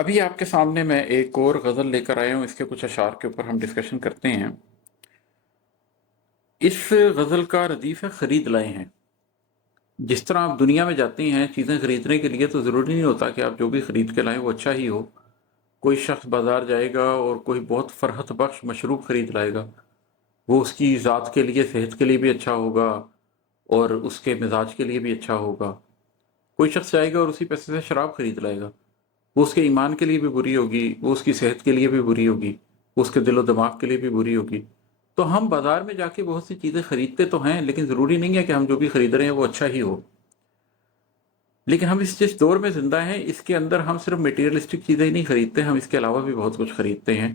ابھی آپ کے سامنے میں ایک اور غزل لے کر آیا ہوں، اس کے کچھ اشعار کے اوپر ہم ڈسکشن کرتے ہیں۔ اس غزل کا ردیف ہے خرید لائے ہیں۔ جس طرح آپ دنیا میں جاتے ہیں چیزیں خریدنے کے لیے تو ضروری نہیں ہوتا کہ آپ جو بھی خرید کے لائیں وہ اچھا ہی ہو۔ کوئی شخص بازار جائے گا اور کوئی بہت فرحت بخش مشروب خرید لائے گا، وہ اس کی ذات کے لیے، صحت کے لیے بھی اچھا ہوگا اور اس کے مزاج کے لیے بھی اچھا ہوگا۔ کوئی شخص جائے گا اور اسی پیسے سے شراب خرید لائے گا، وہ اس کے ایمان کے لیے بھی بری ہوگی، وہ اس کی صحت کے لیے بھی بری ہوگی، وہ اس کے دل و دماغ کے لیے بھی بری ہوگی۔ تو ہم بازار میں جا کے بہت سی چیزیں خریدتے تو ہیں، لیکن ضروری نہیں ہے کہ ہم جو بھی خرید رہے ہیں وہ اچھا ہی ہو۔ لیکن ہم جس دور میں زندہ ہیں اس کے اندر ہم صرف میٹیریلسٹک چیزیں ہی نہیں خریدتے، ہم اس کے علاوہ بھی بہت کچھ خریدتے ہیں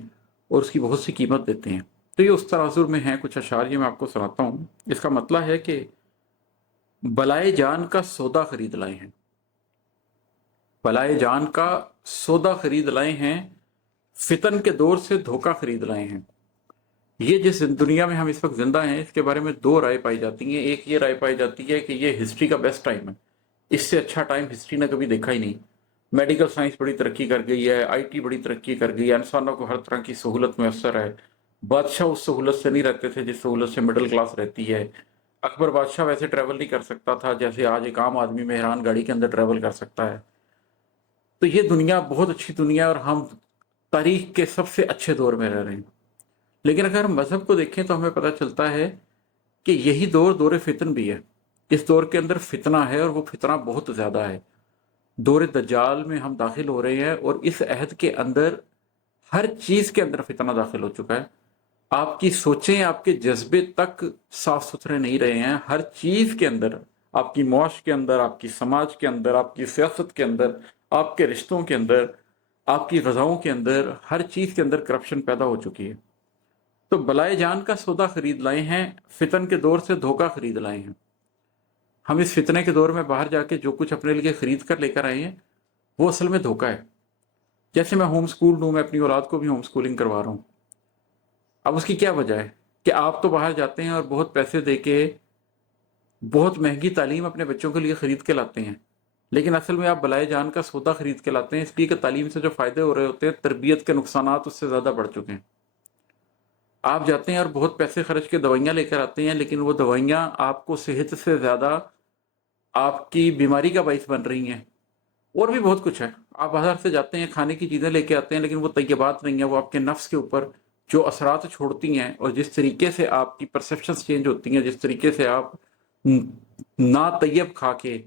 اور اس کی بہت سی قیمت دیتے ہیں۔ تو یہ اس تناظر میں ہیں کچھ اشعار، یہ میں آپ کو سناتا ہوں۔ اس کا مطلب ہے کہ بلائے جان کا سودا خرید لائے ہیں، بلائے جان کا سودا خرید لائے ہیں، فتن کے دور سے دھوکہ خرید لائے ہیں۔ یہ جس دنیا میں ہم اس وقت زندہ ہیں اس کے بارے میں دو رائے پائی جاتی ہیں۔ ایک یہ رائے پائی جاتی ہے کہ یہ ہسٹری کا بیسٹ ٹائم ہے، اس سے اچھا ٹائم ہسٹری نے کبھی دیکھا ہی نہیں۔ میڈیکل سائنس بڑی ترقی کر گئی ہے، آئی ٹی بڑی ترقی کر گئی ہے، انسانوں کو ہر طرح کی سہولت میسر ہے۔ بادشاہ اس سہولت سے نہیں رہتے تھے جس سہولت سے مڈل کلاس رہتی ہے۔ اکبر بادشاہ ویسے ٹریول نہیں کر سکتا تھا جیسے آج ایک عام آدمی مہران گاڑی کے اندر ٹریول کر سکتا ہے۔ تو یہ دنیا بہت اچھی دنیا ہے اور ہم تاریخ کے سب سے اچھے دور میں رہ رہے ہیں۔ لیکن اگر ہم مذہب کو دیکھیں تو ہمیں پتہ چلتا ہے کہ یہی دور دور فتن بھی ہے۔ اس دور کے اندر فتنہ ہے اور وہ فتنہ بہت زیادہ ہے۔ دور دجال میں ہم داخل ہو رہے ہیں اور اس عہد کے اندر ہر چیز کے اندر فتنہ داخل ہو چکا ہے۔ آپ کی سوچیں، آپ کے جذبے تک صاف ستھرے نہیں رہے ہیں۔ ہر چیز کے اندر، آپ کی معاش کے اندر، آپ کی سماج کے اندر، آپ کی سیاست کے اندر، آپ کے رشتوں کے اندر، آپ کی غذاؤں کے اندر، ہر چیز کے اندر کرپشن پیدا ہو چکی ہے۔ تو بلائے جان کا سودا خرید لائے ہیں، فتن کے دور سے دھوکہ خرید لائے ہیں۔ ہم اس فتنے کے دور میں باہر جا کے جو کچھ اپنے لیے خرید کر لے کر آئے ہیں وہ اصل میں دھوکہ ہے۔ جیسے میں ہوم سکول ہوں، میں اپنی اولاد کو بھی ہوم سکولنگ کروا رہا ہوں۔ اب اس کی کیا وجہ ہے کہ آپ تو باہر جاتے ہیں اور بہت پیسے دے کے بہت مہنگی تعلیم اپنے بچوں کے لیے خرید کے لاتے ہیں، لیکن اصل میں آپ بلائے جان کا سودا خرید کے لاتے ہیں، اس لیے کہ تعلیم سے جو فائدے ہو رہے ہوتے ہیں تربیت کے نقصانات اس سے زیادہ بڑھ چکے ہیں۔ آپ جاتے ہیں اور بہت پیسے خرچ کے دوائیاں لے کر آتے ہیں، لیکن وہ دوائیاں آپ کو صحت سے زیادہ آپ کی بیماری کا باعث بن رہی ہیں۔ اور بھی بہت کچھ ہے۔ آپ بازار سے جاتے ہیں، کھانے کی چیزیں لے کے آتے ہیں، لیکن وہ طیبات نہیں ہیں، وہ آپ کے نفس کے اوپر جو اثرات چھوڑتی ہیں اور جس طریقے سے آپ کی پرسیپشنز چینج ہوتی ہیں، جس طریقے سے آپ ناطیب کھا کے